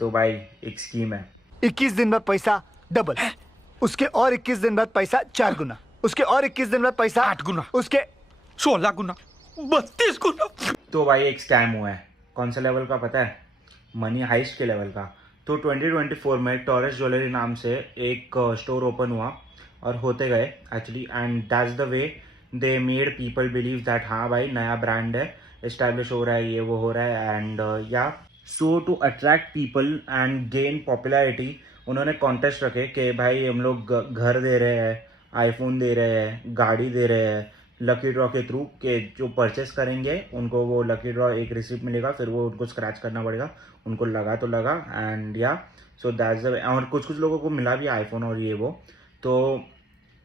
तो भाई एक स्कीम है। 21 दिन बाद पैसा डबल, उसके और 21 दिन बाद पैसा 4 गुना, उसके और 21 दिन बाद पैसा 8 गुना, उसके 16 गुना, 32 गुना। तो भाई एक स्कैम हुआ है। कौन सा लेवल का पता है? मनी हाइस्ट के लेवल का। तो 2024 में टॉरस ज्वेलरी नाम से एक स्टोर ओपन हुआ और होते गए actually, and that's the way they made people believe that हाँ भाई नया ब्रांड है, एस्टैब्लिश हो रहा है, ये वो हो रहा है। And yeah so to attract people and gain popularity उन्होंने कॉन्टेस्ट रखे कि भाई हम लोग घर दे रहे हैं, आईफोन दे रहे हैं, गाड़ी दे रहे हैं लकी ड्रॉ के थ्रू, के जो परचेस करेंगे उनको वो लकी ड्रॉ एक रिसिप्ट मिलेगा, फिर वो उनको स्क्रैच करना पड़ेगा, उनको लगा तो लगा। And yeah so that's the. और कुछ कुछ लोगों को मिला भी आईफोन और ये वो, तो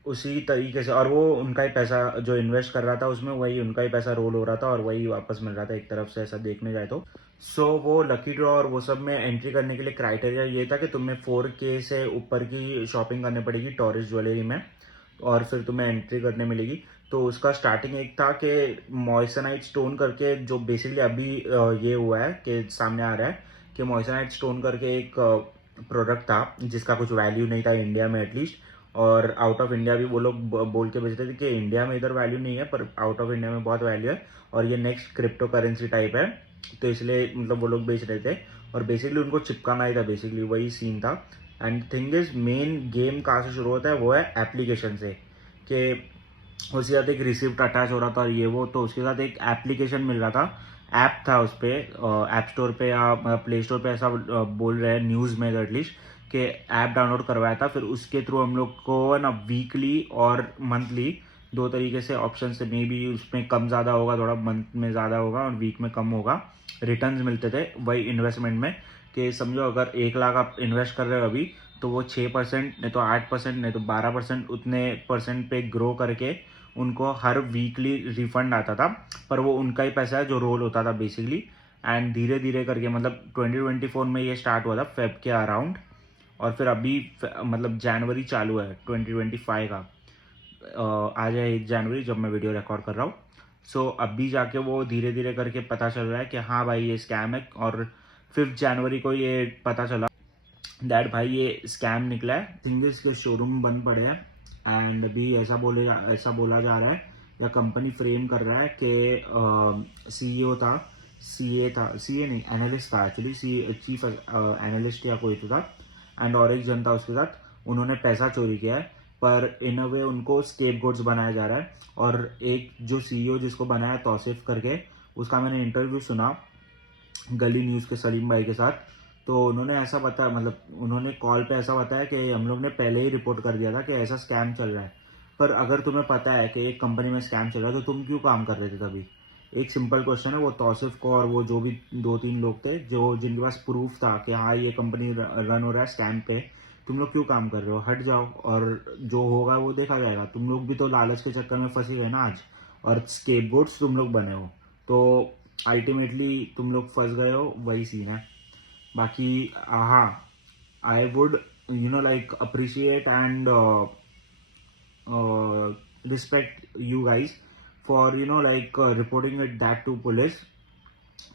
उसी तरीके से, और वो उनका ही पैसा जो इन्वेस्ट कर रहा था उसमें, वही उनका ही पैसा रोल हो रहा था और वही वापस मिल रहा था एक तरफ से, ऐसा देखने जाए तो। सो वो लकी ड्रॉ और वो सब में एंट्री करने के लिए क्राइटेरिया ये था कि तुम्हें 4K से ऊपर की शॉपिंग करनी पड़ेगी टॉरस ज्वेलरी में, और फिर तुम्हें एंट्री करने मिलेगी। तो उसका स्टार्टिंग एक था कि मॉइसनाइट स्टोन करके, जो बेसिकली अभी ये हुआ है कि सामने आ रहा है कि मॉइसनाइट स्टोन करके एक प्रोडक्ट था जिसका कुछ वैल्यू नहीं था इंडिया में एटलीस्ट, और आउट ऑफ इंडिया भी वो लोग बोल के बेचते थे कि इंडिया में इधर वैल्यू नहीं है पर आउट ऑफ इंडिया में बहुत वैल्यू है और ये नेक्स्ट क्रिप्टो करेंसी टाइप है, तो इसलिए मतलब वो लोग बेच रहे थे और बेसिकली उनको चिपकाना ही था, बेसिकली वही सीन था। And thing is main game कहाँ से शुरू होता है, वो है एप्लीकेशन से, कि उसके साथ एक रिसिप्ट अटैच हो रहा था और ये वो, तो उसके साथ एक एप्लीकेशन मिल रहा था, ऐप था उस पर, ऐप स्टोर पे या प्ले स्टोर पे ऐसा बोल रहे हैं न्यूज़ में एटलीस्ट, कि ऐप डाउनलोड करवाया था। फिर उसके थ्रू हम लोग को ना वीकली और मंथली दो तरीके से ऑप्शन से, मे बी उसमें कम ज़्यादा होगा, थोड़ा मंथ में ज़्यादा होगा और वीक में कम होगा, रिटर्न्स मिलते थे वही इन्वेस्टमेंट में। कि समझो अगर 1 लाख आप इन्वेस्ट कर रहे हो अभी, तो वो 6% नहीं तो 8% नहीं तो 12% उतने परसेंट पे ग्रो करके उनको हर वीकली रिफंड आता था, पर वो उनका ही पैसा है जो रोल होता था बेसिकली। एंड धीरे धीरे करके मतलब 2024 में ये स्टार्ट हुआ था फेब के अराउंड, और फिर अभी मतलब जनवरी चालू है 2025 का, आज है 1 जनवरी जब मैं वीडियो रिकॉर्ड कर रहा हूँ। सो अभी जाके वो धीरे धीरे करके पता चल रहा है कि हाँ भाई ये स्कैम है, और 5 जनवरी को ये पता चला दैट भाई ये स्कैम निकला है। थिंग्स के शोरूम बंद पड़े हैं एंड अभी ऐसा बोला जा रहा है या कंपनी फ्रेम कर रहा है कि सीए नहीं एनालिस्ट था एक्चुअली, चीफ एनालिस्ट या कोई तो था, एंड और एक जन था उसके साथ, उन्होंने पैसा चोरी किया है, पर इन अ वे उनको स्केपगोट्स बनाया जा रहा है। और एक जो सीईओ जिसको बनाया तौसीफ करके, उसका मैंने इंटरव्यू सुना गली न्यूज़ के सलीम भाई के साथ, तो उन्होंने ऐसा उन्होंने कॉल पे ऐसा बताया कि हम लोग ने पहले ही रिपोर्ट कर दिया था कि ऐसा स्कैम चल रहा है, पर अगर तुम्हें पता है कि एक कंपनी में स्कैम चल रहा है तो तुम क्यों काम कर रहे थे तभी? एक सिंपल क्वेश्चन है। वो तौसीफ को और वो जो भी 2-3 लोग थे जो जिनके पास प्रूफ था कि हाँ ये कंपनी रन हो रहा है स्कैम पे, तुम लोग क्यों काम कर रहे हो? हट जाओ और जो होगा वो देखा जाएगा। तुम लोग भी तो लालच के चक्कर में फंसे गए ना आज, और स्केपगोट्स तुम लोग बने हो, तो अल्टीमेटली तुम लोग फंस गए हो, वही सीन है। बाकी हाँ, I would like appreciate and respect you guys for like reporting it that to police,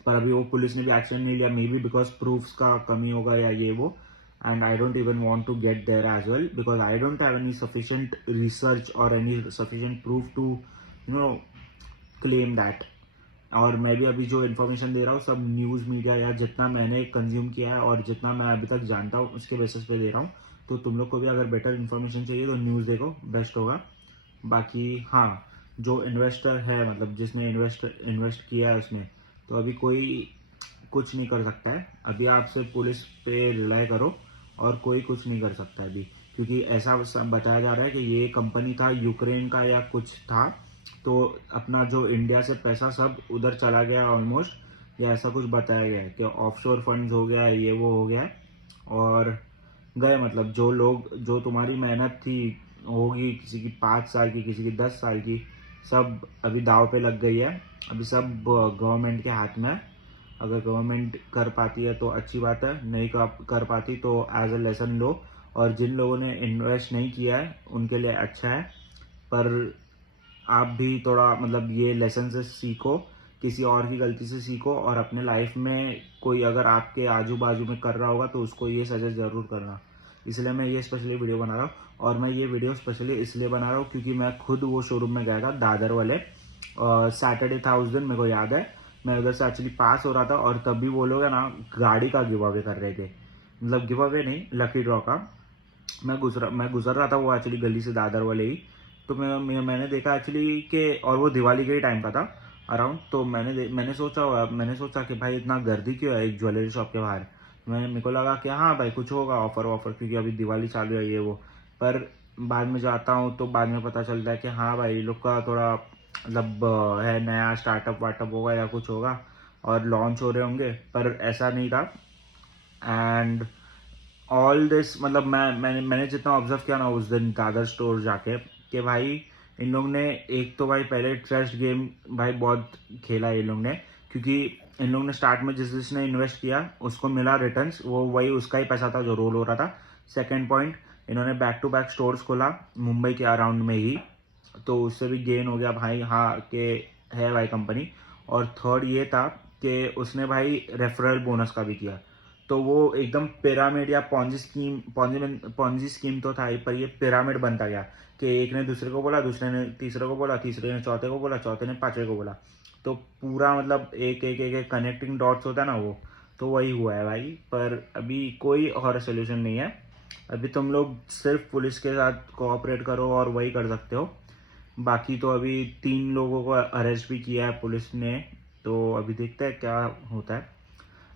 पर अभी वो पुलिस ने भी एक्शन नहीं लिया, मे बी बिकॉज प्रूफ्स का कमी होगा या ये वो, and I don't even want to get there as well because I don't have any sufficient research और any sufficient proof to claim that. और मैं भी अभी जो इन्फॉर्मेशन दे रहा हूँ सब न्यूज़ मीडिया या जितना मैंने कंज्यूम किया है और जितना मैं अभी तक जानता हूँ उसके बेसिस पे दे रहा हूँ। तो तुम लोग को भी अगर बेटर इन्फॉर्मेशन चाहिए तो न्यूज़ देखो, बेस्ट होगा। बाकी हाँ, जो इन्वेस्टर है मतलब जिसने इन्वेस्ट किया है उसने, तो अभी कोई कुछ नहीं कर सकता है। अभी आप सिर्फ पुलिस पे रिलाई करो और कोई कुछ नहीं कर सकता है अभी, क्योंकि ऐसा बताया जा रहा है कि ये कंपनी था यूक्रेन का या कुछ था, तो अपना जो इंडिया से पैसा सब उधर चला गया ऑलमोस्ट, या ऐसा कुछ बताया गया है कि ऑफशोर फंड्स हो गया, ये वो हो गया, और गए मतलब जो लोग, जो तुम्हारी मेहनत थी होगी, किसी की 5 साल की, किसी की 10 साल की, सब अभी दाव पे लग गई है। अभी सब गवर्नमेंट के हाथ में है। अगर गवर्नमेंट कर पाती है तो अच्छी बात है, नहीं कर पाती तो एज अ लेसन लो, और जिन लोगों ने इन्वेस्ट नहीं किया है उनके लिए अच्छा है, पर आप भी थोड़ा मतलब ये लेसन से सीखो किसी और की गलती से सीखो और अपने लाइफ में कोई अगर आपके आजू बाजू में कर रहा होगा तो उसको ये सजेस्ट ज़रूर करना। इसलिए मैं ये स्पेशली वीडियो बना रहा हूँ। और मैं ये वीडियो स्पेशली इसलिए बना रहा हूँ क्योंकि मैं खुद वो शोरूम में गया था दादर वाले, सैटरडे था उस दिन, मेरे को याद है। मैं उधर से एक्चुअली पास हो रहा था और तभी वो लोग है ना गाड़ी का गिव अवे कर रहे थे, मतलब गिव अवे नहीं, लकी ड्रॉ का। मैं गुजर रहा था वो एक्चुअली गली से, दादर वाले ही। तो मैंने देखा एक्चुअली कि, और वो दिवाली के ही टाइम का था अराउंड। तो मैंने सोचा कि भाई इतना गर्दी क्यों है एक ज्वेलरी शॉप के बाहर। मेरे को लगा कि हाँ भाई कुछ होगा ऑफर क्योंकि अभी दिवाली चालू है ये वो। पर बाद में जाता हूँ तो बाद में पता चलता है कि हाँ भाई ये लोग का थोड़ा मतलब है, नया स्टार्टअप वार्टअप होगा या कुछ होगा और लॉन्च हो रहे होंगे, पर ऐसा नहीं था। एंड ऑल दिस मतलब मैंने जितना ऑब्जर्व किया ना उस दिन दादर स्टोर जाके, कि भाई इन लोग ने एक तो भाई पहले ट्रस्ट गेम भाई बहुत खेला इन लोग ने, क्योंकि इन लोग ने स्टार्ट में जिसने इन्वेस्ट किया उसको मिला रिटर्न्स, वो वही उसका ही पैसा था जो रोल हो रहा था। सेकंड पॉइंट, इन्होंने बैक टू बैक स्टोर्स खोला मुंबई के अराउंड में ही, तो उससे भी गेन हो गया भाई, हाँ के है भाई कंपनी। और थर्ड ये था कि उसने भाई रेफरल बोनस का भी किया। तो वो एकदम पिरामिड या पॉन्जी स्कीम तो था ही, पर ये पिरामिड बनता गया कि एक ने दूसरे को बोला, दूसरे ने तीसरे को बोला, तीसरे ने चौथे को बोला, चौथे ने पांचवे को बोला। तो पूरा मतलब एक कनेक्टिंग डॉट्स होता है ना वो, तो वही हुआ है भाई। पर अभी कोई और सोल्यूशन नहीं है। अभी तुम लोग सिर्फ पुलिस के साथ कोऑपरेट करो और वही कर सकते हो। बाकी तो अभी 3 लोगों को अरेस्ट भी किया है पुलिस ने, तो अभी देखते हैं क्या होता है।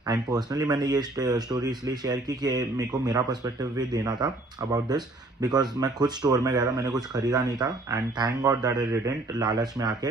एंड पर्सनली मैंने ये स्टोरी इसलिए शेयर की कि मेरे को मेरा पर्सपेक्टिव भी देना था अबाउट दिस, बिकॉज मैं खुद स्टोर में गया था, मैंने कुछ खरीदा नहीं था and thank God that I didn't, लालच में आके।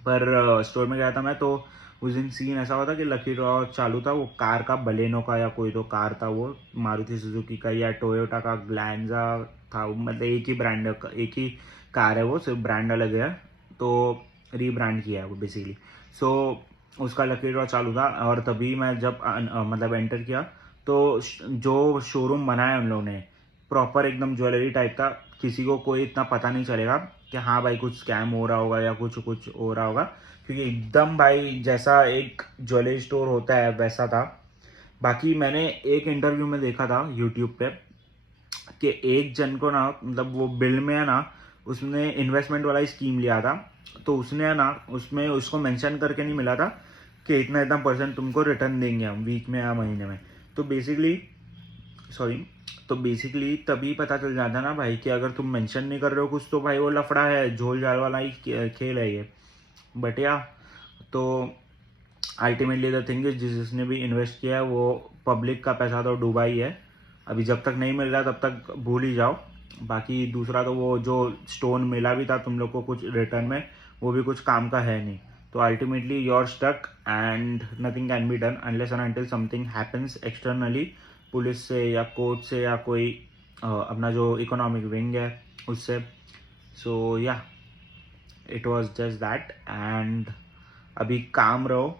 पर स्टोर में गया था मैं, तो उस दिन सीन ऐसा हुआ था कि लकी ड्रॉ चालू था, वो कार का, बलेनो का या कोई तो कार था, वो मारुति सुजुकी का या टोयोटा का ग्लैंजा था, मतलब एक ही ब्रांड, एक ही कार है वो, सिर्फ ब्रांड अलग है, तो रीब्रांड किया है वो बेसिकली। सो उसका लकी ड्रॉ चालू था और तभी मैं जब मतलब एंटर किया तो जो शोरूम बनाया उन लोगों ने प्रॉपर एकदम ज्वेलरी टाइप का, किसी को कोई इतना पता नहीं चलेगा कि हाँ भाई कुछ स्कैम हो रहा होगा या कुछ हो रहा होगा, क्योंकि एकदम भाई जैसा एक ज्वेलरी स्टोर होता है वैसा था। बाकी मैंने एक इंटरव्यू में देखा था यूट्यूब पे कि एक जन को ना, मतलब वो बिल में है ना, उसने इन्वेस्टमेंट वाला स्कीम लिया था, तो उसने है ना उसमें उसको मेंशन करके नहीं मिला था कि इतना इतना % तुमको रिटर्न देंगे हम वीक में या महीने में। तो बेसिकली तभी पता चल जाता ना भाई कि अगर तुम मेंशन नहीं कर रहे हो कुछ, तो भाई वो लफड़ा है, झोल झाल वाला ही खेल है ये। बट या तो अल्टीमेटली द थिंग इज, जिसने भी इन्वेस्ट किया है वो पब्लिक का पैसा तो डूबा ही है। अभी जब तक नहीं मिल रहा तब तक भूल ही जाओ। बाकी दूसरा तो वो जो स्टोन मिला भी था तुम लोग को कुछ रिटर्न में, वो भी कुछ काम का है नहीं। तो ultimately you are stuck and nothing can be done unless and until something happens externally, police से या कोर्ट से या कोई अपना जो इकोनॉमिक विंग है उससे। सो या it was just that. And अभी काम रहो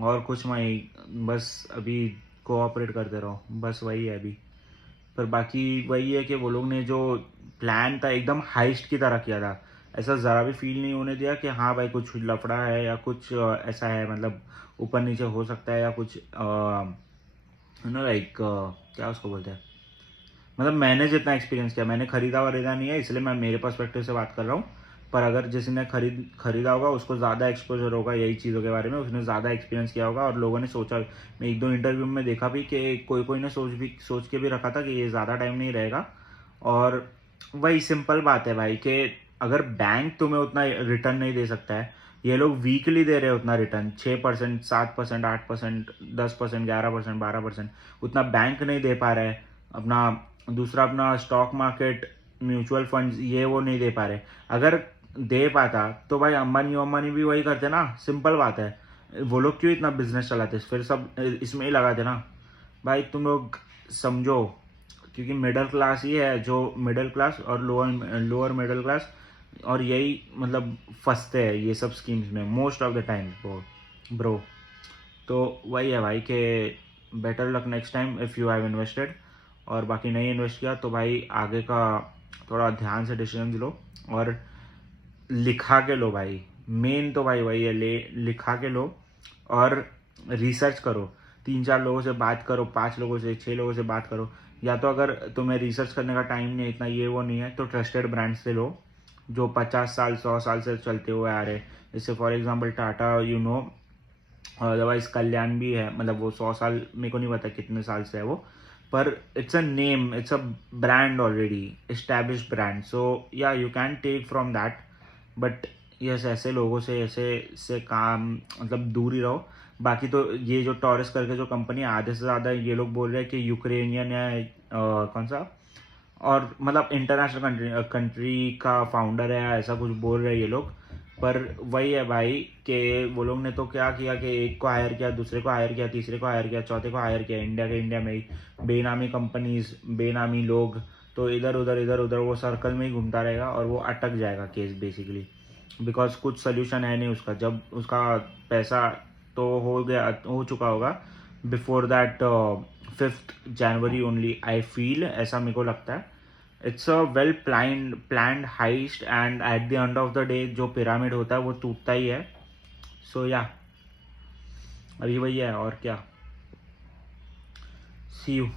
और कुछ नहीं, बस अभी कोऑपरेट करते रहो, बस वही है अभी। पर बाकी वही है कि वो लोग ने जो प्लान था एकदम हाइस्ट की तरह किया था, ऐसा ज़रा भी फील नहीं होने दिया कि हाँ भाई कुछ लफड़ा है या कुछ ऐसा है, मतलब ऊपर नीचे हो सकता है या कुछ लाइक क्या उसको बोलते हैं, मतलब मैंने जितना एक्सपीरियंस किया, मैंने खरीदा वरीदा नहीं है इसलिए मैं मेरे पर्सपेक्टिव से बात कर रहा हूँ। पर अगर जिसने ने खरीदा होगा उसको ज़्यादा एक्सपोजर होगा यही चीज़ों के बारे में, उसने ज़्यादा एक्सपीरियंस किया होगा और लोगों ने सोचा। मैं 1-2 इंटरव्यू में देखा भी कि कोई ने सोच के भी रखा था कि ये ज़्यादा टाइम नहीं रहेगा। और वही सिंपल बात है भाई कि अगर बैंक तुम्हें उतना रिटर्न नहीं दे सकता है, ये लोग वीकली दे रहे हैं उतना रिटर्न, 6%, 7%, 8%, 10%, 11%, 12%, उतना बैंक नहीं दे पा रहा है। अपना स्टॉक मार्केट, म्यूचुअल फंड्स, ये वो नहीं दे पा रहे। अगर दे पाता तो भाई अंबानी भी वही करते ना, सिंपल बात है। वो लोग क्यों इतना बिजनेस चलाते, फिर सब इसमें ही लगाते ना भाई। तुम लोग समझो, क्योंकि मिडिल क्लास ही है, जो मिडिल क्लास और लोअर मिडिल क्लास, और यही मतलब फंसते हैं ये सब स्कीम्स में most of the time bro. तो वही है भाई कि better luck next time if you have invested. और बाकी नहीं इन्वेस्ट किया तो भाई आगे का थोड़ा ध्यान से डिसीजन लो और लिखा के लो भाई, मेन तो भाई वही है, लिखा के लो और रिसर्च करो, 3-4 लोगों से बात करो, 5 लोगों से, 6 लोगों से बात करो। या तो अगर तुम्हें रिसर्च करने का टाइम नहीं है, इतना ये वो नहीं है, तो ट्रस्टेड ब्रांड से लो जो 50 साल 100 साल से चलते हुए आ रहे। जैसे फॉर एग्जांपल टाटा, अदरवाइज कल्याण भी है, मतलब वो 100 साल, मेरे को नहीं पता कितने साल से है वो, पर it's a name, it's a brand already, established brand. So yeah you can take from that, but yes ऐसे लोगों से, ऐसे से काम मतलब दूर ही रहो। बाकी तो ये जो टॉरस करके जो कंपनी, आधे से ज़्यादा ये लोग बोल रहे हैं कि यूक्रेनियन या कौन सा, और मतलब इंटरनेशनल कंट्री का फाउंडर है, ऐसा कुछ बोल रहे हैं ये लोग। पर वही है भाई कि वो लोग ने तो क्या किया कि एक को हायर किया, दूसरे को हायर किया, तीसरे को हायर किया, चौथे को हायर किया, इंडिया में ही बेनामी कंपनीज, बेनामी लोग, तो इधर उधर वो सर्कल में ही घूमता रहेगा और वो अटक जाएगा केस बेसिकली, बिकॉज कुछ सोल्यूशन है नहीं उसका। जब उसका पैसा तो हो चुका होगा before that 5th January only, I feel, ऐसा मेरे को लगता है। It's a well planned heist, and at the end of the day जो पिरामिड होता है वो टूटता ही है। सो या अभी वही है और क्या। सी यू।